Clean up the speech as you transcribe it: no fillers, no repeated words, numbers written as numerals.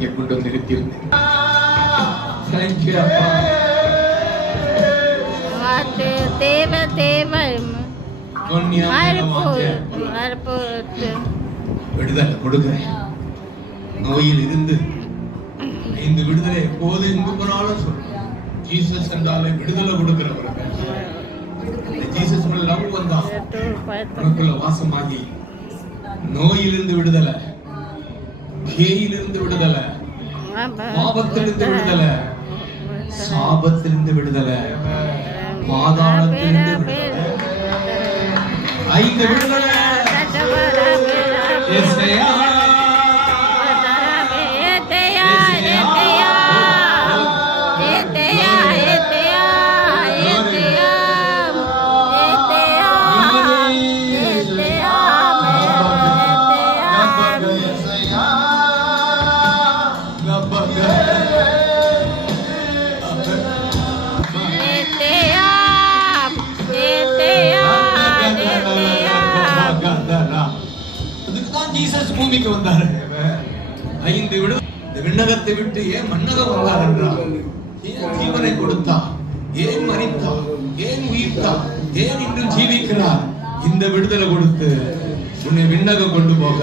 இங்க கொண்டு வந்து நிறுத்தியிருந்தேன். விடுதலை கொடுக்கிறேன். நோயில் இருந்து இந்த விடுதலை எப்போது எங்கு போனாலும் சொல்றேன். ஜீசஸ் என்றாலே விடுதலை கொடுக்கிறவர்கள். ஜீசஸ் லவ் வந்தான் உனக்குள்ள வாசமாகி நோயிலிருந்து விடுதலை, பேயிலிருந்து விடுதலை, பாவத்திலிருந்து விடுதலை, சாபத்திலிருந்து விடுதலை, பாதாளத்திலிருந்து விடுதலை, 5 விடுதலை. ஜீசஸ் பூமிக்கு வந்தாரு. 5 விண்ணகத்தை விட்டு ஏன் மன்னகம் வந்தார் என்றால், ஏன் ஜீவனை கொடுத்தார், ஏன் மரித்தார், ஏன் உயிர்த்தார், ஏன் இன்றும் ஜீவிக்கிறார். இந்த விடுதலை கொடுத்து உன்னை விண்ணகம் கொண்டு போக